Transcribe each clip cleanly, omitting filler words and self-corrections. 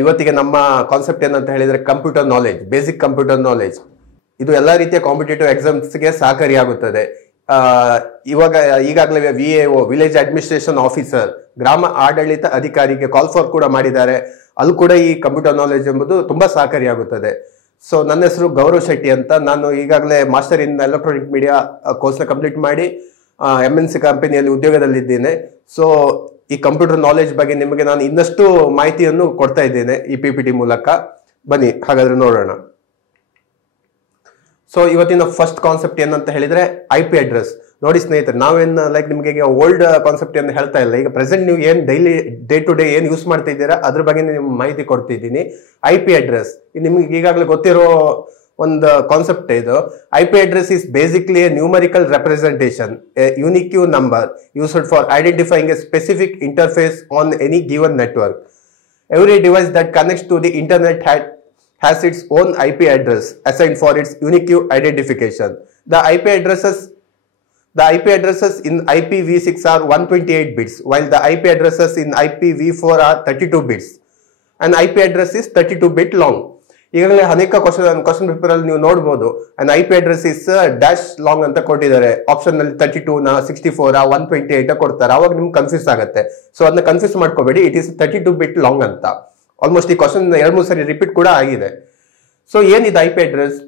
ಇವತ್ತಿಗೆ ನಮ್ಮ ಕಾನ್ಸೆಪ್ಟ್ ಏನಂತ ಹೇಳಿದ್ರೆ computer knowledge, basic computer knowledge. ಇದು ಎಲ್ಲಾ ರೀತಿಯ ಕಾಂಪಿಟೇಟಿವ್ ಎಕ್ಸಾಮ್ಸ್ಗೆ ಸಹಕಾರಿಯಾಗುತ್ತದೆ. ಈಗಾಗಲೇ VAO, ವಿಲೇಜ್ ಅಡ್ಮಿನಿಸ್ಟ್ರೇಷನ್ ಆಫೀಸರ್, ಗ್ರಾಮ ಆಡಳಿತ ಅಧಿಕಾರಿಗೆ ಕಾಲ್ ಫಾರ್ ಕೂಡ ಮಾಡಿದ್ದಾರೆ. ಅಲ್ಲಿ ಕೂಡ ಈ ಕಂಪ್ಯೂಟರ್ ನಾಲೆಜ್ ಎಂಬುದು ತುಂಬಾ ಸಹಕಾರಿಯಾಗುತ್ತದೆ. ಸೊ ನನ್ನ ಹೆಸರು ಗೌರವ್ ಶೆಟ್ಟಿ ಅಂತ. ನಾನು ಈಗಾಗಲೇ ಮಾಸ್ಟರ್ ಇನ್ ಎಲೆಕ್ಟ್ರಾನಿಕ್ ಮೀಡಿಯಾ ಕೋರ್ಸ್ನ ಕಂಪ್ಲೀಟ್ ಮಾಡಿ MNC ಕಂಪನಿಯಲ್ಲಿ ಉದ್ಯೋಗದಲ್ಲಿದ್ದೇನೆ. ಸೊ ಈ ಕಂಪ್ಯೂಟರ್ ನಾಲೆಜ್ ಬಗ್ಗೆ ನಿಮಗೆ ನಾನು ಇನ್ನಷ್ಟು ಮಾಹಿತಿಯನ್ನು ಕೊಡ್ತಾ ಇದ್ದೇನೆ ಈ PPT ಮೂಲಕ. ಬನ್ನಿ ಹಾಗಾದ್ರೆ ನೋಡೋಣ. ಸೊ ಇವತ್ತಿನ ಫಸ್ಟ್ ಕಾನ್ಸೆಪ್ಟ್ ಏನಂತ ಹೇಳಿದ್ರೆ IP ಅಡ್ರೆಸ್. ನೋಡಿ ಸ್ನೇಹಿತರೆ, ನಾವೇನು ಲೈಕ್ ನಿಮಗೆ ಈಗ ಓಲ್ಡ್ ಕಾನ್ಸೆಪ್ಟ್ ಏನು ಹೇಳ್ತಾ ಇಲ್ಲ. ಈಗ ಪ್ರೆಸೆಂಟ್ ನೀವು ಏನು ಡೇ ಟು ಡೇ ಏನು ಯೂಸ್ ಮಾಡ್ತಾ ಇದ್ದೀರಾ ಅದ್ರ ಬಗ್ಗೆ ನಿಮ್ಗೆ ಮಾಹಿತಿ ಕೊಡ್ತಿದ್ದೀನಿ. IP ಅಡ್ರೆಸ್ ನಿಮ್ಗೆ ಈಗಾಗಲೇ ಗೊತ್ತಿರೋ ಒಂದು ಕಾನ್ಸೆಪ್ಟ್ ಇದು. IP address is basically a numerical representation, a unique number used for identifying a specific interface on any given network. Every device that connects to the internet has its own IP address assigned for its unique identification. The IP addresses in IPv6 are 128 bits, while the IP addresses in IPv4 are 32 bits. An IP address is 32 bit long. ಈಗಾಗಲೇ ಅನೇಕ question paper ಅಲ್ಲಿ ನೀವು ನೋಡಬಹುದು an IP address is dash long ಅಂತ ಕೊಟ್ಟಿದ್ದಾರೆ. Option ನಲ್ಲಿ 32ನ 64 128 ಕೊಡ್ತಾರೆ. ಅವಾಗ ನಿಮ್ಗೆ ಕನ್ಫ್ಯೂಸ್ ಆಗುತ್ತೆ. ಸೊ ಅದನ್ನ ಕನ್ಫ್ಯೂಸ್ ಮಾಡ್ಕೋಬೇಡಿ, ಇಟ್ ಈಸ್ 32 ಬಿಟ್ ಲಾಂಗ್ ಅಂತ. ಆಲ್ಮೋಸ್ಟ್ ಈ ಕ್ವಶನ್ 2-3 ಸರಿ ರಿಪೀಟ್ ಕೂಡ ಆಗಿದೆ. ಸೊ ಏನಿದೆ IP ಅಡ್ರೆಸ್?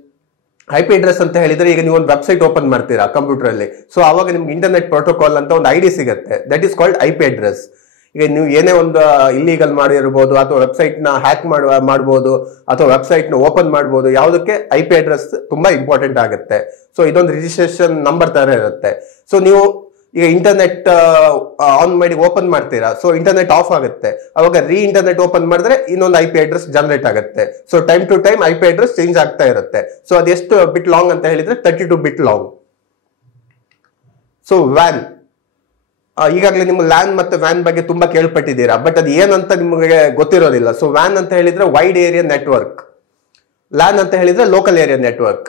IP ಅಡ್ರೆಸ್ ಅಂತ ಹೇಳಿದ್ರೆ ಈಗ ನೀವು ಒಂದು ವೆಬ್ಸೈಟ್ ಓಪನ್ ಮಾಡ್ತೀರಾ ಕಂಪ್ಯೂಟರ್ ಅಲ್ಲಿ. ಸೊ ಅವಾಗ ನಿಮ್ಗೆ ಇಂಟರ್ನೆಟ್ ಪ್ರೋಟೋಕಾಲ್ ಅಂತ ಒಂದು ID ಸಿಗುತ್ತೆ. That is called IP address. ಈಗ ನೀವು ಏನೇ ಒಂದು ಇಲ್ಲಿಗಲ್ ಮಾಡಿರ್ಬೋದು, ಅಥವಾ ವೆಬ್ಸೈಟ್ ನ ಹ್ಯಾಕ್ ಮಾಡ್ಬೋದು, ಅಥವಾ ವೆಬ್ಸೈಟ್ ನ ಓಪನ್ ಮಾಡ್ಬೋದು. ಯಾವುದಕ್ಕೆ IP ಅಡ್ರೆಸ್ ತುಂಬಾ ಇಂಪಾರ್ಟೆಂಟ್ ಆಗುತ್ತೆ. ಸೊ ಇದೊಂದು ರಿಜಿಸ್ಟ್ರೇಷನ್ ನಂಬರ್ ತರ ಇರುತ್ತೆ. ಸೊ ನೀವು ಈಗ ಇಂಟರ್ನೆಟ್ ಆನ್ ಮಾಡಿ ಓಪನ್ ಮಾಡ್ತೀರಾ, ಸೊ ಇಂಟರ್ನೆಟ್ ಆಫ್ ಆಗುತ್ತೆ. ಅವಾಗ ಇಂಟರ್ನೆಟ್ ಓಪನ್ ಮಾಡಿದ್ರೆ ಇನ್ನೊಂದು IP ಅಡ್ರೆಸ್ ಜನರೇಟ್ ಆಗುತ್ತೆ. So time to time IP address change ಆಗ್ತಾ ಇರುತ್ತೆ. ಸೊ ಅದೆಷ್ಟು ಬಿಟ್ ಲಾಂಗ್ ಅಂತ ಹೇಳಿದ್ರೆ 32 ಬಿಟ್ ಲಾಂಗ್. ಸೊ ವ್ಯಾನ್, ಈಗಾಗಲೇ ನಿಮ್ಮ ಲ್ಯಾನ್ ಮತ್ತೆ ವ್ಯಾನ್ ಬಗ್ಗೆ ತುಂಬಾ ಕೇಳ್ಪಟ್ಟಿದ್ದೀರಾ, ಬಟ್ ಅದು ಏನಂತ ನಿಮಗೆ ಗೊತ್ತಿರೋದಿಲ್ಲ. ಸೊ ವ್ಯಾನ್ ಅಂತ ಹೇಳಿದ್ರೆ ವೈಡ್ ಏರಿಯಾ ನೆಟ್ವರ್ಕ್, ಲ್ಯಾನ್ ಅಂತ ಹೇಳಿದ್ರೆ local area network.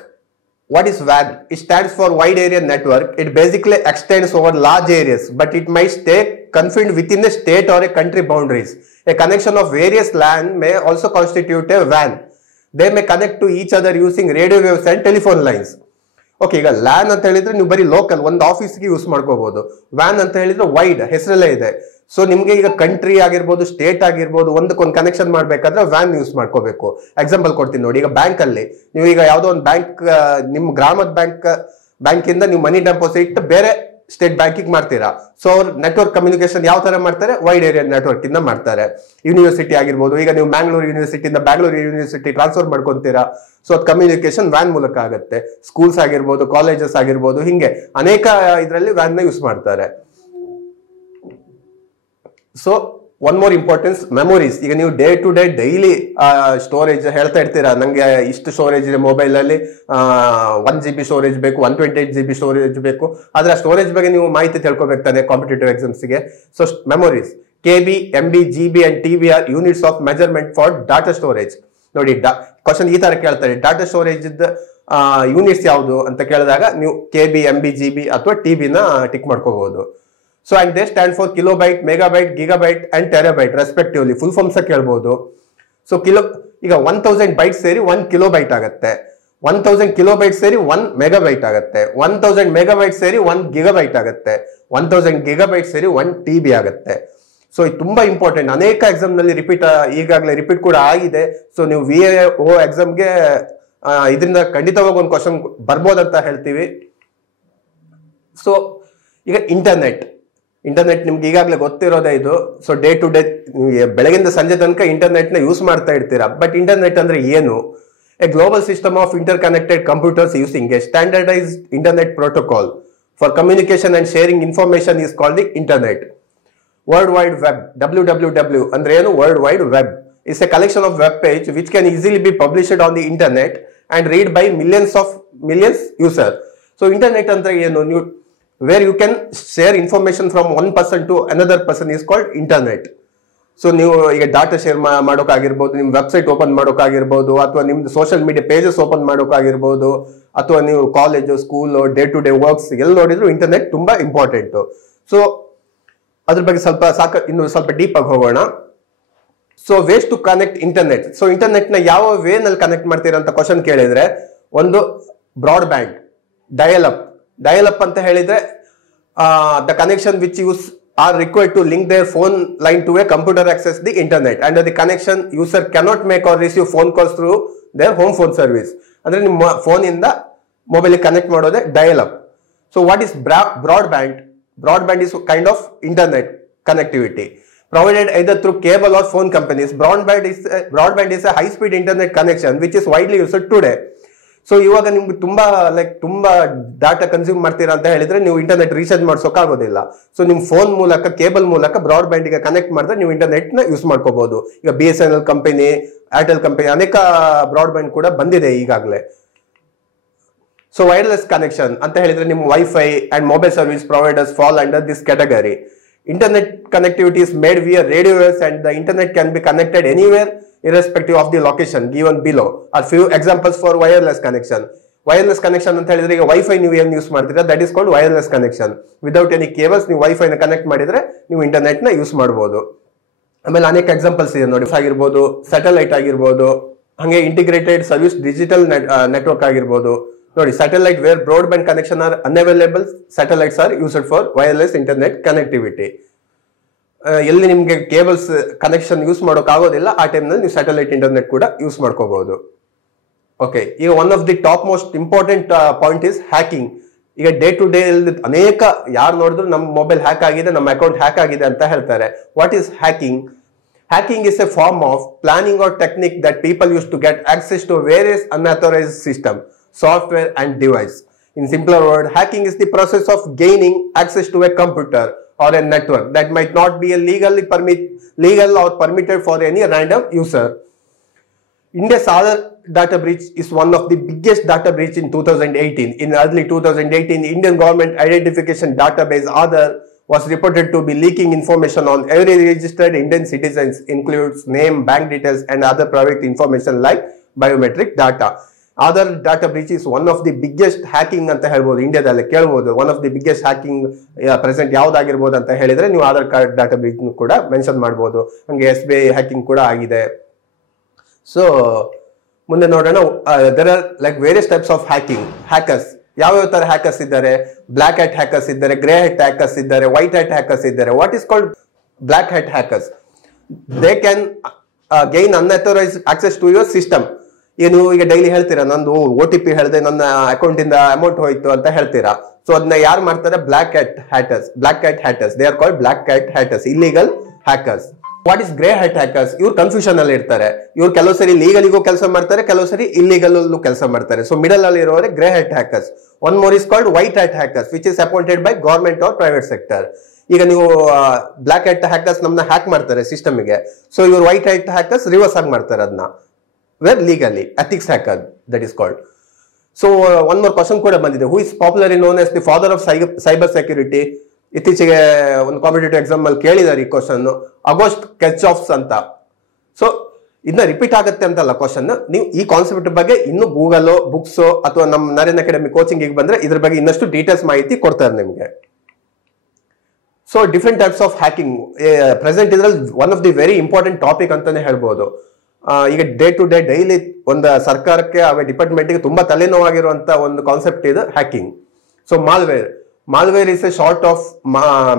What is WAN? It stands for Wide Area Network. It basically extends over large areas, but it might stay confined within a state or a country boundaries. A connection of various LAN may also constitute a WAN. They may connect to each other using radio waves and telephone lines. Okay, ಈಗ LAN ಅಂತ ಹೇಳಿದ್ರೆ ನೀವು ಬರೀ local ಒಂದು ಆಫೀಸ್ಗೆ use ಮಾಡ್ಕೋಬಹುದು. Van ಅಂತ ಹೇಳಿದ್ರೆ ವೈಡ್, ಹೆಸರಲ್ಲೇ ಇದೆ. ಸೊ ನಿಮ್ಗೆ ಈಗ ಕಂಟ್ರಿ ಆಗಿರ್ಬೋದು, ಸ್ಟೇಟ್ ಆಗಿರ್ಬೋದು, ಒಂದಕ್ಕೊಂದು ಕನೆಕ್ಷನ್ ಮಾಡ್ಬೇಕಾದ್ರೆ ವ್ಯಾನ್ ಯೂಸ್ ಮಾಡ್ಕೋಬೇಕು. ಎಕ್ಸಾಂಪಲ್ ಕೊಡ್ತೀನಿ ನೋಡಿ. ಈಗ ಬ್ಯಾಂಕ್ ಅಲ್ಲಿ ನೀವು ಈಗ ಯಾವುದೋ ಒಂದು ಬ್ಯಾಂಕ್, ನಿಮ್ಮ ಗ್ರಾಮದ ಬ್ಯಾಂಕ್ ಇಂದ ನೀವು ಮನಿ ಡೆಪಾಸಿಟ್ ಬೇರೆ ಸ್ಟೇಟ್ ಬ್ಯಾಂಕಿಗೆ ಮಾಡ್ತೀರಾ. ಸೊ ಅವ್ರ ನೆಟ್ವರ್ಕ್ ಕಮ್ಯುನಿಕೇಶನ್ ಯಾವ ತರ ಮಾಡ್ತಾರೆ? ವೈಡ್ ಏರಿಯಾ ನೆಟ್ವರ್ಕ್ ಇಂದ ಮಾಡ್ತಾರೆ. ಯೂನಿವರ್ಸಿಟಿ ಆಗಿರ್ಬೋದು, ಈಗ ನೀವು ಬ್ಯಾಂಗ್ಳೂರ್ ಯೂನಿವರ್ಸಿಟಿಯಿಂದ ಬ್ಯಾಂಗ್ಳೂರ್ ಯೂನಿವರ್ಸಿಟಿ ಟ್ರಾನ್ಸ್ಫರ್ ಮಾಡ್ಕೊಂತೀರಾ. ಸೊ ಅದು ಕಮ್ಯುನಿಕೇಶನ್ ವ್ಯಾನ್ ಮೂಲಕ ಆಗುತ್ತೆ. ಸ್ಕೂಲ್ಸ್ ಆಗಿರ್ಬೋದು, ಕಾಲೇಜಸ್ ಆಗಿರ್ಬೋದು, ಹಿಂಗೆ ಅನೇಕ ಇದರಲ್ಲಿ ವ್ಯಾನ್ ನ ಯೂಸ್ ಮಾಡ್ತಾರೆ. So one more importance, memories. ಈಗ ನೀವು day to day daily storage ಹೇಳ್ತಾ ಇರ್ತೀರಾ, ನಂಗೆ ಇಷ್ಟು ಸ್ಟೋರೇಜ್ ಇದೆ ಮೊಬೈಲ್ ಅಲ್ಲಿ, 1 GB ಸ್ಟೋರೇಜ್ ಬೇಕು, 128 GB ಸ್ಟೋರೇಜ್ ಬೇಕು. ಆದ್ರೆ ಆ ಸ್ಟೋರೇಜ್ ಬಗ್ಗೆ ನೀವು ಮಾಹಿತಿ ತಿಳ್ಕೊಬೇಕು ತಾನೆ ಕಾಂಪಿಟೇಟಿವ್ ಎಕ್ಸಾಮ್ಸ್ಗೆ. So memories, KB, MB, GB and TB are units of measurement for data storage. ನೋಡಿ ಕ್ವಶನ್ ಈ ತರ ಕೇಳ್ತಾರೆ, ಡಾಟಾ ಸ್ಟೋರೇಜ್ ಯೂನಿಟ್ಸ್ ಯಾವುದು ಅಂತ ಕೇಳಿದಾಗ ನೀವು KB, MB, GB ಅಥವಾ TB ನ ಟಿಕ್ ಮಾಡ್ಕೋಬಹುದು. So and they stand for kilobyte, megabyte, gigabyte and terabyte respectively. Full forms ಕೇಳ್ಬಹುದು. ಸೊ ಈಗ 1000 ಬೈಟ್ ಸೇರಿ 1 ಕಿಲೋಬೈಟ್ ಆಗುತ್ತೆ. 1000 ಕಿಲೋಬೈಟ್ ಸೇರಿ 1 ಮೆಗಾಬೈಟ್ ಆಗುತ್ತೆ. 1000 ಮೆಗಾಬೈಟ್ ಸೇರಿ 1 ಗಿಗಾಬೈಟ್ ಆಗುತ್ತೆ. 1000 ಗಿಗಾಬೈಟ್ ಸೇರಿ 1 TB ಆಗುತ್ತೆ. ಸೊ ಇದು ತುಂಬಾ ಇಂಪಾರ್ಟೆಂಟ್. ಅನೇಕ ಎಕ್ಸಾಮ್ ನಲ್ಲಿ ಈಗಾಗಲೇ ರಿಪೀಟ್ ಕೂಡ ಆಗಿದೆ. ಸೊ ನೀವು VAO ಎಕ್ಸಾಮ್ಗೆ ಇದರಿಂದ ಖಂಡಿತವಾಗಿ ಒಂದು ಕ್ವಶನ್ ಬರ್ಬೋದಂತ ಹೇಳ್ತೀವಿ. ಸೊ ಈಗ ಇಂಟರ್ನೆಟ್ ನಿಮ್ಗೆ ಈಗಾಗಲೇ ಗೊತ್ತಿರೋದೇ ಇದು. ಸೊ ಡೇ ಟು ಡೇ ಬೆಳಗಿಂದ ಸಂಜೆ ತನಕ ಇಂಟರ್ನೆಟ್ ನ ಯೂಸ್ ಮಾಡ್ತಾ ಇರ್ತೀರಾ. ಬಟ್ ಇಂಟರ್ನೆಟ್ ಅಂದ್ರೆ ಏನು? A global system of interconnected computers using a standardised internet protocol for communication and sharing information is called the internet. World wide web, WWW ಅಂದ್ರೆ ಏನು? World wide web is a collection of web page which can easily be published on the internet and read by millions users. So internet ಅಂದ್ರೆ ಏನು? ನೀವು where you can share information from one person to another person is called internet. So ನೀವು ಈಗ data share ಮಾಡೋಕ್ಕಾಗಿರ್ಬೋದು, ನಿಮ್ website open ಮಾಡೋಕ್ಕಾಗಿರ್ಬೋದು, ಅಥವಾ ನಿಮ್ದು social media pages open ಮಾಡೋಕ್ಕಾಗಿರ್ಬೋದು, ಅಥವಾ ನೀವು college, school, day to day works ಎಲ್ಲಿ ನೋಡಿದ್ರು ಇಂಟರ್ನೆಟ್ ತುಂಬಾ ಇಂಪಾರ್ಟೆಂಟ್. ಸೊ ಅದ್ರ ಬಗ್ಗೆ ಇನ್ನು ಸ್ವಲ್ಪ ಡೀಪ್ ಆಗಿ ಹೋಗೋಣ. So ways to connect internet. So internet ನ ಯಾವ ವೇ ನಲ್ಲಿ ಕನೆಕ್ಟ್ ಮಾಡ್ತೀರಾ ಅಂತ ಕ್ವಶನ್ ಕೇಳಿದ್ರೆ, ಒಂದು ಬ್ರಾಡ್ ಬ್ಯಾಂಡ್, ಡಯಲ್ ಅಪ್ ಅಂತ ಹೇಳಿದ್ರೆ the connection which use are required to link their phone line to a computer access the internet. Under the connection, user cannot make or receive phone calls through their home phone service. Andre ನಿಮ್ಮ phone ಇಂದ mobile connect ಮಾಡೋದೇ dial up. So what is broadband? Broadband is kind of internet connectivity provided either through cable or phone companies. Broadband is a high speed internet connection which is widely used today. So ಇವಾಗ ನಿಮ್ಗೆ ತುಂಬಾ data consume ಮಾಡ್ತೀರಾ ಅಂತ ಹೇಳಿದ್ರೆ ನೀವು internet recharge ಮಾಡ್ಸೋಕ್ಕಾಗೋದಿಲ್ಲ. So ನಿಮ್ phone ಮೂಲಕ cable ಮೂಲಕ ಬ್ರಾಡ್ಬ್ಯಾಂಡ್ ಗೆ ಕನೆಕ್ಟ್ ಮಾಡಿದ್ರೆ ನೀವು ಇಂಟರ್ನೆಟ್ ನ ಯೂಸ್ ಮಾಡ್ಕೋಬಹುದು. ಈಗ BSNL ಕಂಪನಿ, ಏರ್ಟೆಲ್ ಕಂಪನಿ ಅನೇಕ ಬ್ರಾಡ್ಬ್ಯಾಂಡ್ ಕೂಡ ಬಂದಿದೆ ಈಗಾಗಲೇ. ಸೊ ವೈರ್ಲೆಸ್ ಕನೆಕ್ಷನ್ ಅಂತ ಹೇಳಿದ್ರೆ ನಿಮ್ಮ wifi and mobile service providers fall under this category. Internet connectivity is made via radio waves and the internet can be connected anywhere irrespective of the location given below. Are few examples for wireless connection. Wireless connection ಅಂತ ಹೇಳಿದ್ರೆ ಈಗ wifi ನೀವು ಏನು use ಮಾಡ್ತೀರಾ, that is called wireless connection. Without any cables ನೀವು wifi ನ connect ಮಾಡಿದ್ರೆ ನೀವು ಇಂಟರ್ನೆಟ್ ನ ಯೂಸ್ ಮಾಡಬಹುದು. ಆಮೇಲೆ ಅನೇಕ ಎಕ್ಸಾಂಪಲ್ಸ್ ಇದೆ ನೋಡಿ, ಆಗಿರ್ಬೋದು, ಸ್ಯಾಟಲೈಟ್ ಆಗಿರ್ಬೋದು, ಹಂಗೆ ಇಂಟಿಗ್ರೇಟೆಡ್ ಸರ್ವಿಸ್ ಡಿಜಿಟಲ್ ನೆಟ್ವರ್ಕ್ ಆಗಿರ್ಬೋದು. ನೋಡಿ, satellite where broadband connection are unavailable, satellites are used for wireless internet connectivity. ಎಲ್ಲಿ ನಿಮ್ಗೆ ಕೇಬಲ್ಸ್ ಕನೆಕ್ಷನ್ ಯೂಸ್ ಮಾಡೋಕೆ ಆಗೋದಿಲ್ಲ ಆ ಟೈಮ್ ನಲ್ಲಿ ನೀವು ಸ್ಯಾಟಲೈಟ್ ಇಂಟರ್ನೆಟ್ ಕೂಡ ಯೂಸ್ ಮಾಡ್ಕೋಬಹುದು. ಓಕೆ, ಈಗ one of the top most important point is hacking. ಈಗ ಡೇ ಟು ಡೇ ಅನೇಕ ಯಾರು ನೋಡಿದ್ರು ನಮ್ಮ ಮೊಬೈಲ್ ಹ್ಯಾಕ್ ಆಗಿದೆ, ನಮ್ಮ ಅಕೌಂಟ್ ಹ್ಯಾಕ್ ಆಗಿದೆ ಅಂತ ಹೇಳ್ತಾರೆ. What is hacking? Hacking is a form of planning or technique that people use to get access to various unauthorized systems, software and device. In simpler word, hacking is the process of gaining access to a computer or a network that might not be legal or permitted for any random user. India's Aadhaar data breach is one of the biggest data breach in 2018. In early 2018, the Indian government identification database Aadhaar was reported to be leaking information on every registered Indian citizens, includes name, bank details and other private information like biometric data. Aadhaar data breach is one of the biggest hacking ಅಂತ ಹೇಳ್ಬೋದು. ಇಂಡಿಯಾದಲ್ಲಿ ಕೇಳ್ಬೋದು one of the biggest hacking present ಯಾವ್ದಾಗಿರ್ಬೋದು ಅಂತ ಹೇಳಿದ್ರೆ ನೀವು Aadhaar card data breach ಕೂಡ mention ಮಾಡ್ಬೋದು. ಹಂಗೆ SBI ಹ್ಯಾಕಿಂಗ್ ಕೂಡ ಆಗಿದೆ. ಸೊ ಮುಂದೆ ನೋಡೋಣ. There are like various types of hackers. ಯಾವ ತರ ಹ್ಯಾಕರ್ಸ್ ಇದ್ದಾರೆ? ಬ್ಲಾಕ್ ಹ್ಯಾಟ್ ಹ್ಯಾಕರ್ಸ್ ಇದ್ದಾರೆ, ಗ್ರೇ ಹ್ಯಾಟ್ ಹ್ಯಾಕರ್ಸ್ ಇದ್ದಾರೆ, ವೈಟ್ ಹ್ಯಾಟ್ ಹ್ಯಾಕರ್ಸ್ ಇದ್ದಾರೆ. What is called black hat hackers? They can gain unauthorised access to your system. ನೀವು ಈಗ daily ಹೇಳ್ತೀರಾ, ನಂದು OTP ಹೇಳಿದೆ, ನನ್ನ ಅಕೌಂಟ್ ಇಂದ ಅಮೌಂಟ್ ಹೋಯ್ತು ಅಂತ ಹೇಳ್ತೀರಾ. ಸೊ ಅದನ್ನ ಯಾರು ಮಾಡ್ತಾರೆ? Black hat hackers. They are called black hat hackers, illegal hackers. What is grey hat hackers? ಇವ್ರು ಕನ್ಫ್ಯೂಷನ್ ಅಲ್ಲಿ ಇರ್ತಾರೆ. ಇವ್ರು ಕೆಲವು ಸರಿ ಲೀಗಲಿಗೂ ಕೆಲಸ ಮಾಡ್ತಾರೆ, ಕೆಲವು ಸರಿ ಇಲ್ಲಿಗಲ್ ಕೆಲಸ ಮಾಡ್ತಾರೆ. ಸೊ ಮಿಡಲ್ ಅಲ್ಲಿ ಇರೋರೆ grey hat hackers. One more is called white hat hackers which is appointed by government or private sector. ಈಗ ನೀವು ಬ್ಲಾಕ್ ಹ್ಯಾಟ್ ಹ್ಯಾಕರ್ಸ್ ನಮ್ಮನ್ನ ಹ್ಯಾಕ್ ಮಾಡ್ತಾರೆ ಸಿಸ್ಟಮ್ಗೆ. ಸೊ ಇವ್ರು ವೈಟ್ ಹ್ಯಾಟ್ ಹ್ಯಾಕರ್ಸ್ ರಿವರ್ಸ್ ಆಗಿ ಮಾಡ್ತಾರೆ ಅದನ್ನ, where legally ethics hacker that is called. So one more question ಕೂಡ ಬಂದಿದೆ. Who is popularly known as the father of cyber security? ಇತ್ತೀಚೆಗೆ ಒಂದು ಕಾಂಪಿಟೇಟಿವ್ ಎಕ್ಸಾಮ್ ಅಲ್ಲಿ ಕೇಳಿದ್ದಾರೆ ಈ ಕ್ವಶನ್, ಅಗೋಸ್ಟ್ ಕೆಚ್ಚಾಫ್ಸ್ ಅಂತ. ಸೊ ಇದನ್ನ ರಿಪೀಟ್ ಆಗುತ್ತೆ ಅಂತಲ್ಲ ಕ್ವಶನ್. ನೀವು ಈ ಕಾನ್ಸೆಪ್ಟ್ ಬಗ್ಗೆ ಇನ್ನು ಗೂಗಲ್ ಬುಕ್ಸ್ ಅಥವಾ ನಮ್ಮ ನರೇನ್ ಅಕಾಡೆಮಿ ಕೋಚಿಂಗ್ ಬಂದ್ರೆ ಇದ್ರ ಬಗ್ಗೆ ಇನ್ನಷ್ಟು ಡೀಟೇಲ್ಸ್ ಮಾಹಿತಿ ಕೊಡ್ತಾರೆ ನಿಮಗೆ. So different types of hacking present ಇದ್ರಲ್ಲಿ one of the very important topic ಅಂತಾನೆ ಹೇಳ್ಬೋದು. ಈಗ ಡೇ ಟು ಡೇ ಡೈಲಿ ಒಂದು ಸರ್ಕಾರಕ್ಕೆ ಅವೇ ಡಿಪಾರ್ಟ್ಮೆಂಟ್ಗೆ ತುಂಬಾ ತಲೆನೋವಾಗಿರುವಂತ ಒಂದು ಕಾನ್ಸೆಪ್ಟ್ ಇದು hacking. So malware is a short of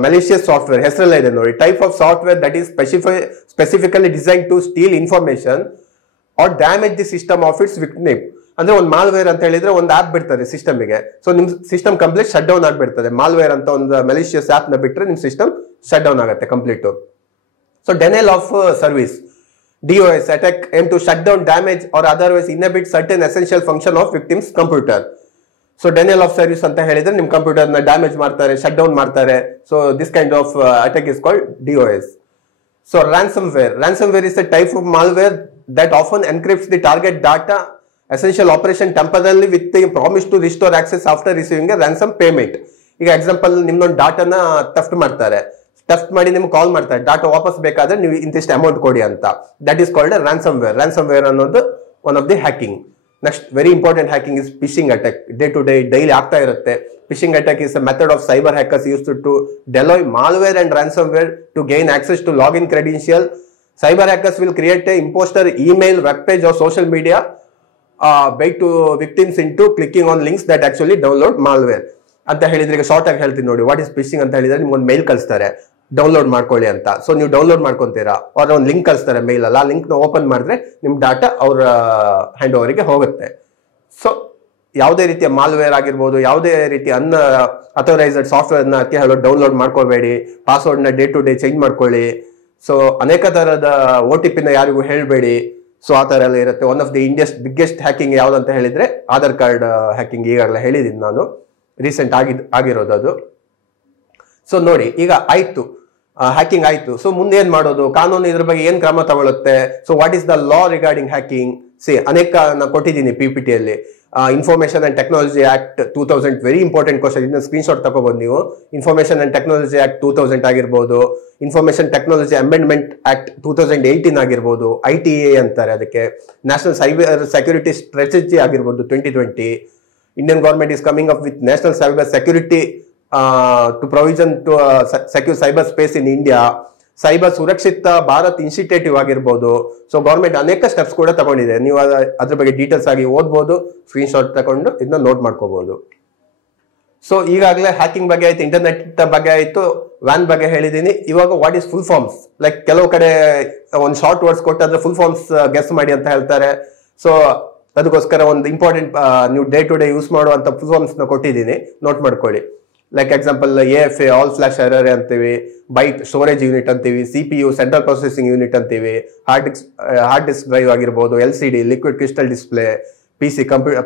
malicious software. ಹೆಸರಲ್ಲ ಇದೆ ನೋಡಿ. Type of software that is specifically design to steal information or damage the system of its victim. ಅಂದ್ರೆ ಒಂದು ಮಾಲ್ವೇರ್ ಅಂತ ಹೇಳಿದ್ರೆ ಒಂದು ಆಪ್ ಬಿಡ್ತಾರೆ ಸಿಸ್ಟಮ್ಗೆ. ಸೊ ನಿಮ್ ಸಿಸ್ಟಮ್ ಕಂಪ್ಲೀಟ್ ಶಟ್ ಡೌನ್ ಆಗ್ಬಿಡ್ತದೆ. ಮಾಲ್ವೇರ್ ಅಂತ ಒಂದು ಮೆಲಿಷಿಯಸ್ ಆಪ್ ನ ಬಿಟ್ರೆ ನಿಮ್ ಸಿಸ್ಟಮ್ ಶಟ್ ಡೌನ್ ಆಗುತ್ತೆ complete. So denial of service, DOS attack aim to shut down, damage or otherwise inhibit certain essential function of victim's computer. So denial of service ಅಂತ ಹೇಳಿದ್ರೆ ನಿಮ್ computer ನ damage ಮಾಡ್ತಾರೆ, shut down ಮಾಡ್ತಾರೆ. So this kind of attack is called DOS. So ransomware is a type of malware that often encrypts the target data essential operation temporarily with the promise to restore access after receiving a ransom payment. ಈಗ example ನಿಮ್ದೊಂದು ಡಾಟಾನ theft ಮಾಡ್ತಾರೆ, theft ಮಾಡಿ ನಿಮ್ಗೆ ಕಾಲ್ ಮಾಡ್ತಾರೆ, data ವಾಪಸ್ ಬೇಕಾದ್ರೆ ನೀವು ಇಂತಿಷ್ಟು amount ಕೊಡಿ ಅಂತ. ದಟ್ ಈಸ್ ಕಾಲ್ಡ್ ರಾನ್ಸಮ್ವೇರ್ ಅನ್ನೋದು one of the hacking. Next very important hacking is phishing attack. Day to day daily ಆಗ್ತಾ ಇರುತ್ತೆ. Phishing attack is a method of cyber hackers used to deploy malware and ransomware to gain access to login credential, Cyber hackers will create a imposter email, web page or social media bait to victims into clicking on links that actually download malware ಅಂತ ಹೇಳಿದ್ರೆ, ಈಗ short ಆಗಿ ಹೇಳ್ತೀನಿ ನೋಡಿ. What is fishing ಅಂತ ಹೇಳಿದ್ರೆ ನಿಮ್ಗೊಂದು ಮೇಲ್ ಕಳಿಸ್ತಾರೆ, ಡೌನ್ಲೋಡ್ ಮಾಡ್ಕೊಳ್ಳಿ ಅಂತ. ಸೊ ನೀವು ಡೌನ್ಲೋಡ್ ಮಾಡ್ಕೊಂತೀರಾ, ಅವ್ರ ಒಂದು ಲಿಂಕ್ ಕಳಿಸ್ತಾರೆ ಮೇಲ್ ಅಲ್ಲ, ಆ ಲಿಂಕ್ ನ ಓಪನ್ ಮಾಡಿದ್ರೆ ನಿಮ್ ಡಾಟಾ ಅವ್ರ ಹ್ಯಾಂಡ್ ಓವರ್ಗೆ ಹೋಗುತ್ತೆ. ಸೊ ಯಾವುದೇ ರೀತಿಯ ಮಾಲ್ವೇರ್ ಆಗಿರ್ಬೋದು, ಯಾವುದೇ ರೀತಿಯ ಅಥರೈಸ್ಡ್ ಸಾಫ್ಟ್ವೇರ್ ನ ಅದಕ್ಕೆ ಹೇಳೋ ಡೌನ್ಲೋಡ್ ಮಾಡ್ಕೋಬೇಡಿ. ಪಾಸ್ವರ್ಡ್ ನ ಡೇ ಟು ಡೇ ಚೇಂಜ್ ಮಾಡ್ಕೊಳ್ಳಿ. ಸೊ ಅನೇಕ ತರದ OTP ನ ಯಾರಿಗೂ ಹೇಳ್ಬೇಡಿ. ಸೊ ಆ ತರ ಎಲ್ಲ ಇರುತ್ತೆ. One of the India's biggest hacking ಯಾವ್ದಂತ ಹೇಳಿದ್ರೆ ಆಧಾರ್ ಕಾರ್ಡ್ ಹ್ಯಾಕಿಂಗ್. ಈಗಾಗಲೇ ಹೇಳಿದೀನಿ ನಾನು, ರೀಸೆಂಟ್ ಆಗಿರೋದು ಅದು. ಸೊ ನೋಡಿ, ಈಗ ಆಯ್ತು, ಹ್ಯಾಕಿಂಗ್ ಆಯ್ತು. ಸೊ ಮುಂದೆ ಏನ್ ಮಾಡೋದು, ಕಾನೂನು ಇದ್ರ ಬಗ್ಗೆ ಏನ್ ಕ್ರಮ ತಗೊಳುತ್ತೆ? So what is the law regarding hacking? ಅನೇಕ ನಾನು ಕೊಟ್ಟಿದ್ದೀನಿ PPT ಅಲ್ಲಿ. Information and technology act 2000, very important question, ಇದನ್ನ ಸ್ಕ್ರೀನ್ ಶಾಟ್ ತಗೋಬಹುದು ನೀವು. ಇನ್ಫಾರ್ಮೇಶನ್ ಅಂಡ್ ಟೆಕ್ನಾಲಜಿ ಆಕ್ಟ್ 2000 ಆಗಿರ್ಬೋದು, ಇನ್ಫಾರ್ಮೇಶನ್ ಟೆಕ್ನಾಲಜಿ ಅಮೆಂಡ್ಮೆಂಟ್ ಆಕ್ಟ್ 2018 ಆಗಿರ್ಬೋದು, ITA ಅಂತಾರೆ ಅದಕ್ಕೆ. ನ್ಯಾಷನಲ್ ಸೈಬರ್ ಸೆಕ್ಯೂರಿಟಿ ಸ್ಟ್ರಾಟಜಿ ಆಗಿರ್ಬೋದು 2020. Indian government is coming up with national cyber security to provision to secure cyberspace in India. Cyber Surakshit Bharat initiative ಆಗಿರ್ಬೋದು. So government ಅನೇಕ steps ಕೂಡ ತಗೊಂಡಿದೆ. ನೀವು ಅದ್ರ ಬಗ್ಗೆ ಡೀಟೇಲ್ಸ್ ಆಗಿ ಓದ್ಬೋದು, ಸ್ಕ್ರೀನ್ ಶಾಟ್ ತಗೊಂಡು ಇದನ್ನ ನೋಟ್ ಮಾಡ್ಕೋಬಹುದು. ಸೊ ಈಗಾಗಲೇ ಹ್ಯಾಕಿಂಗ್ ಬಗ್ಗೆ ಆಯ್ತು, ಇಂಟರ್ನೆಟ್ ಬಗ್ಗೆ ಆಯ್ತು, ವ್ಯಾನ್ ಬಗ್ಗೆ ಹೇಳಿದೀನಿ. ಇವಾಗ what is full forms? Like ಕೆಲವು ಕಡೆ ಒಂದು ಶಾರ್ಟ್ ವರ್ಡ್ಸ್ ಕೊಟ್ಟು ಅದ್ರ ಫುಲ್ ಫಾರ್ಮ್ಸ್ ಗೆಸ್ ಮಾಡಿ ಅಂತ ಹೇಳ್ತಾರೆ. ಸೊ ಅದಕ್ಕೋಸ್ಕರ ಒಂದು ಇಂಪಾರ್ಟೆಂಟ್ ನೀವು ಡೇ ಟು ಡೇ ಯೂಸ್ ಮಾಡುವಂತ ಫುಲ್ ಫಾರ್ಮ್ಸ್ ನ ಕೊಟ್ಟಿದ್ದೀನಿ, ನೋಟ್ ಮಾಡ್ಕೊಳ್ಳಿ. Like example AFA all flash array ಅಂತೀವಿ, ಬೈಟ್ ಸ್ಟೋರೇಜ್ ಯೂನಿಟ್ ಅಂತೀವಿ, CPU ಸೆಂಟ್ರಲ್ ಪ್ರೊಸೆಸಿಂಗ್ ಯೂನಿಟ್ ಅಂತೀವಿ, ಹಾರ್ಡ್ ಡಿಸ್ಕ್ ಡ್ರೈವ್ ಆಗಿರ್ಬೋದು, LCD liquid crystal display, PC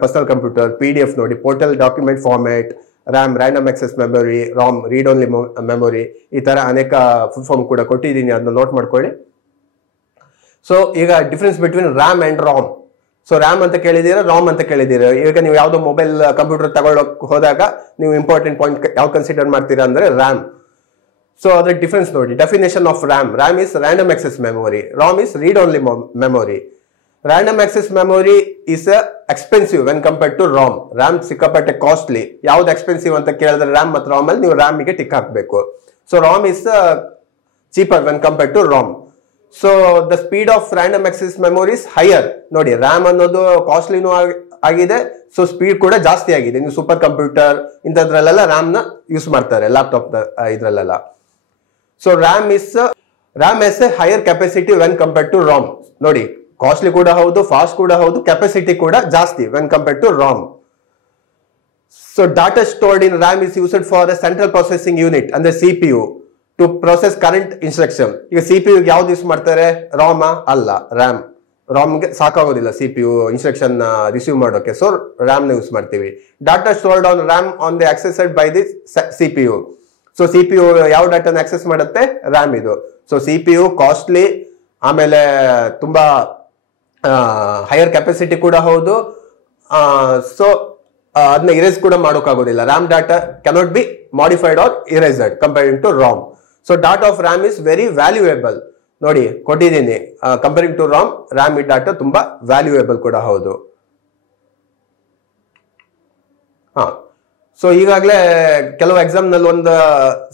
personal computer, PDF ನೋಡಿ, portal document format, RAM random access memory, ROM read only memory, ಈ ತರ ಅನೇಕ full form ಕೂಡ ಕೊಟ್ಟಿದ್ದೀನಿ, ಅದನ್ನ ನೋಟ್ ಮಾಡ್ಕೊಳ್ಳಿ. ಸೊ ಈಗ difference between RAM and ROM. So RAM ಅಂತ ಕೇಳಿದೀರ, ROM ಅಂತ ಕೇಳಿದೀರ. ಈಗ ನೀವು ಯಾವ್ದೋ ಮೊಬೈಲ್ ಕಂಪ್ಯೂಟರ್ ತಗೊಳ್ಳೋಕ್ ಹೋದಾಗ ನೀವು ಇಂಪಾರ್ಟೆಂಟ್ ಪಾಯಿಂಟ್ ಯಾವ ಕನ್ಸಿಡರ್ ಮಾಡ್ತೀರಾ ಅಂದ್ರೆ RAM. ಸೊ ಅದ್ರ ಡಿಫ್ರೆನ್ಸ್ ನೋಡಿ. Definition of RAM is random access memory, ROM is read only memory. Random access memory is expensive when compared to ROM. RAM ಸಿಕ್ಕಾಪಟ್ಟೆ ಕಾಸ್ಟ್ಲಿ. ಯಾವ್ದು expensive ಅಂತ ಕೇಳಿದ್ರೆ RAM ಮತ್ತು ROM ಅಲ್ಲಿ ನೀವು RAM ಗೆ ಟಿಕ್ ಹಾಕ್ಬೇಕು. So ROM is cheaper when compared to ROM. So the speed of random access memory is higher. ನೋಡಿ, RAM ಅನ್ನೋದು ಕಾಸ್ಟ್ಲಿನೂ ಆಗಿದೆ, ಸೊ ಸ್ಪೀಡ್ ಕೂಡ ಜಾಸ್ತಿ ಆಗಿದೆ. ನೀವು ಸೂಪರ್ ಕಂಪ್ಯೂಟರ್ ಇಂಥದ್ರಲ್ಲೆಲ್ಲ RAM ನ ಯೂಸ್ ಮಾಡ್ತಾರೆ, ಲ್ಯಾಪ್ಟಾಪ್ ಇದ್ರಲ್ಲೆಲ್ಲ. So RAM has a higher capacity when compared to ROM. ನೋಡಿ, ಕಾಸ್ಟ್ಲಿ ಕೂಡ ಹೌದು, ಫಾಸ್ಟ್ ಕೂಡ ಹೌದು, ಕೆಪಾಸಿಟಿ ಕೂಡ ಜಾಸ್ತಿ when compared to ROM. So data stored in RAM is used for a central processing unit ಅಂದ್ರೆ CPU to process current instruction. ಈಗ CPU ಯಾವ್ದು ಯೂಸ್ ಮಾಡ್ತಾರೆ? ROM ಅಲ್ಲ, RAM. ROM ಗೆ ಸಾಕಾಗೋದಿಲ್ಲ CPU ಇನ್ಸ್ಟ್ರಕ್ಷನ್ ರಿಸೀವ್ ಮಾಡೋಕೆ, ಸೊ RAM ನ use ಮಾಡ್ತೀವಿ. Data stored on RAM on the accessed by the CPU. So CPU ಯಾವ ಡಾಟಾನ ಆಕ್ಸೆಸ್ ಮಾಡುತ್ತೆ? RAM ಇದು. ಸೊ CPU ಕಾಸ್ಟ್ಲಿ, ಆಮೇಲೆ ತುಂಬಾ ಹೈಯರ್ ಕೆಪಾಸಿಟಿ ಕೂಡ ಹೌದು. ಸೊ ಅದನ್ನ ಇರೇಸ್ ಕೂಡ ಮಾಡೋಕ್ಕಾಗೋದಿಲ್ಲ. RAM data cannot be modified or erased comparing to ROM. So data of RAM is very valuable. ನೋಡಿ, ಕೊಟ್ಟಿದ್ದೀನಿ. ಕಂಪೇರಿಂಗ್ ಟು RAM ಈ ಡಾಟಾ ತುಂಬಾ ವ್ಯಾಲ್ಯೂಯೇಬಲ್ ಕೂಡ ಹೌದು. ಸೊ ಈಗಾಗಲೇ ಕೆಲವು ಎಕ್ಸಾಮ್ ನಲ್ಲಿ ಒಂದು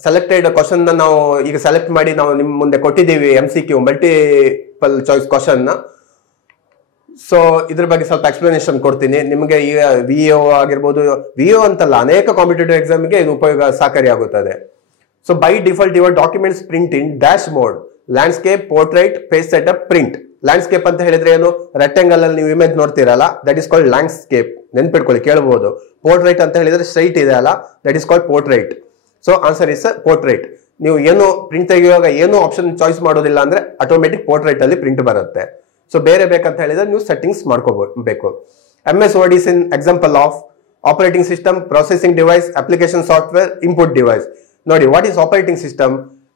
ಸೆಲೆಕ್ಟೆಡ್ ಕ್ವಶನ್ ನಾವು ಈಗ ಸೆಲೆಕ್ಟ್ ಮಾಡಿ ನಾವು ನಿಮ್ ಮುಂದೆ ಕೊಟ್ಟಿದ್ದೀವಿ, MCQ multiple choice question. So ಇದ್ರ ಬಗ್ಗೆ ಸ್ವಲ್ಪ ಎಕ್ಸ್ಪ್ಲನೇಷನ್ ಕೊಡ್ತೀನಿ ನಿಮಗೆ. ಈಗ VO ಆಗಿರ್ಬೋದು, VO ಅಂತಲ್ಲ, ಅನೇಕ ಕಾಂಪಿಟೇಟಿವ್ ಎಕ್ಸಾಮ್ಗೆ ಇದು ಉಪಯೋಗ ಸಹಕಾರಿಯಾಗುತ್ತದೆ. So by default your documents print in dash mode, landscape, portrait, page setup, print. Landscape ಅಂತ ಹೇಳಿದ್ರೆ ಏನು? ರೆಕ್ಟಾಂಗಲ್ ಅಲ್ಲಿ ನೀವು ಇಮೇಜ್ ನೋಡ್ತೀರಲ್ಲ, ದಟ್ ಇಸ್ ಕಾಲ್ಡ್ ಲ್ಯಾಂಡ್ಸ್ಕೇಪ್. ನೆನ್ಪಿಟ್ಕೊಳ್ಳಿ, ಕೇಳಬಹುದು. ಪೋರ್ಟ್ರೈಟ್ ಅಂತ ಹೇಳಿದ್ರೆ ಸ್ಟ್ರೈಟ್ ಇದೆ ಅಲ್ಲ, that is called portrait. So answer is portrait. ನೀವು ಏನು ಪ್ರಿಂಟ್ ತೆಗೆಯುವಾಗ ಏನು ಆಪ್ಷನ್ ಚಾಯ್ಸ್ ಮಾಡೋದಿಲ್ಲ ಅಂದ್ರೆ ಆಟೋಮೆಟಿಕ್ ಪೋರ್ಟ್ರೈಟ್ ಅಲ್ಲಿ ಪ್ರಿಂಟ್ ಬರುತ್ತೆ. ಸೊ ಬೇರೆ ಬೇಕಂತ ಹೇಳಿದ್ರೆ ನೀವು ಸೆಟ್ಟಿಂಗ್ಸ್ ಮಾಡ್ಕೋಬೇಕು. MS Word is an example of operating system, processing device, application software, input device. ನೋಡಿ, ವಾಟ್ ಈಸ್ ಆಪರೇಟಿಂಗ್ ಸಿಸ್ಟಮ್?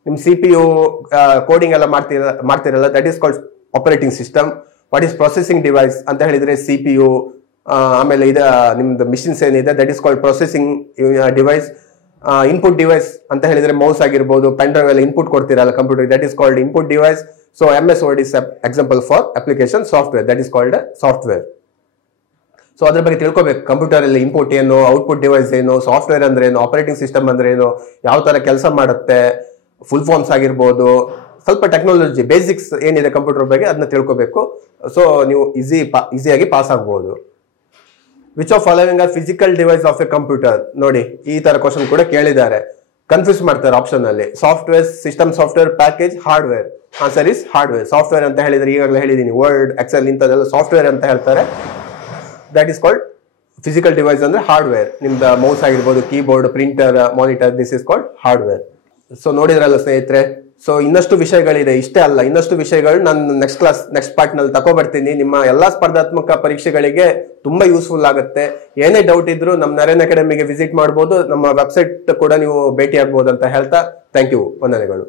ನಿಮ್ CPU ಕೋಡಿಂಗ್ ಎಲ್ಲ ಮಾಡ್ತಿರಲ್ಲ, that is called operating system. What is processing device ಅಂತ ಹೇಳಿದ್ರೆ CPU, ಆಮೇಲೆ ಇದು ನಿಮ್ದು ಮಿಷಿನ್ಸ್ ಏನಿದೆ that is called processing device. Input device ಅಂತ ಹೇಳಿದ್ರೆ ಮೌಸ್ ಆಗಿರ್ಬೋದು, ಪೆನ್ ಡ್ರೈವ್ ಎಲ್ಲ ಇನ್ಪುಟ್ ಕೊಡ್ತಿರಲ್ಲ computer, that is called input device. So MS Word is example for application software, that is called software. So ಅದ್ರ ಬಗ್ಗೆ ತಿಳ್ಕೊಬೇಕು. Computer ಅಲ್ಲಿ input ಏನು, ಔಟ್ಪುಟ್ ಡಿವೈಸ್ ಏನು, ಸಾಫ್ಟ್ವೇರ್ ಅಂದ್ರೆ ಏನು, ಆಪರೇಟಿಂಗ್ ಸಿಸ್ಟಮ್ ಅಂದ್ರೆ ಏನು, ಯಾವ ತರ ಕೆಲಸ ಮಾಡುತ್ತೆ, ಫುಲ್ ಫಾರ್ಮ್ಸ್ ಆಗಿರ್ಬೋದು, ಸ್ವಲ್ಪ ಟೆಕ್ನಾಲಜಿ ಬೇಸಿಕ್ಸ್ ಏನಿದೆ ಕಂಪ್ಯೂಟರ್ ಬಗ್ಗೆ ಅದನ್ನ ತಿಳ್ಕೊಬೇಕು. ಸೊ ನೀವು ಈಸಿಯಾಗಿ ಪಾಸ್ ಆಗ್ಬೋದು. Which of following are physical device of A computer? ನೋಡಿ ಈ ತರ ಕ್ವಶನ್ ಕೂಡ ಕೇಳಿದ್ದಾರೆ, ಕನ್ಫ್ಯೂಸ್ ಮಾಡ್ತಾರೆ ಆಪ್ಷನ್ ಅಲ್ಲಿ. Software, system software, package, hardware. Answer is hardware. Software ಅಂತ ಹೇಳಿದ್ರೆ ಈಗಾಗಲೇ ಹೇಳಿದೀನಿ, ವರ್ಡ್, ಎಕ್ಸೆಲ್ ಇಂಥದ್ದೆಲ್ಲ ಸಾಫ್ಟ್ವೇರ್ ಅಂತ ಹೇಳ್ತಾರೆ. That is called physical device ಅಂದ್ರೆ ಹಾರ್ಡ್ವೇರ್. ನಿಮ್ದು ಮೌಸ್ ಆಗಿರ್ಬೋದು, keyboard, printer, monitor, this is called hardware. So ನೋಡಿದ್ರಲ್ಲ ಸ್ನೇಹಿತರೆ, ಸೊ ಇನ್ನಷ್ಟು ವಿಷಯಗಳಿದೆ, ಇಷ್ಟೇ ಅಲ್ಲ, ಇನ್ನಷ್ಟು ವಿಷಯಗಳು ನಾನು ನೆಕ್ಸ್ಟ್ ಪಾರ್ಟ್ ನಲ್ಲಿ ತಗೊಬರ್ತೀನಿ. ನಿಮ್ಮ ಎಲ್ಲಾ ಸ್ಪರ್ಧಾತ್ಮಕ ಪರೀಕ್ಷೆಗಳಿಗೆ ತುಂಬಾ ಯೂಸ್ಫುಲ್ ಆಗುತ್ತೆ. ಏನೇ ಡೌಟ್ ಇದ್ರು ನಮ್ಮ ನರೇನ್ ಅಕಾಡೆಮಿಗೆ ವಿಸಿಟ್ ಮಾಡಬಹುದು, ನಮ್ಮ ವೆಬ್ಸೈಟ್ ಕೂಡ ನೀವು ಭೇಟಿ ಆಗ್ಬಹುದು ಅಂತ ಹೇಳ್ತಾ ಥ್ಯಾಂಕ್ ಯು, ವಂದನೆಗಳು.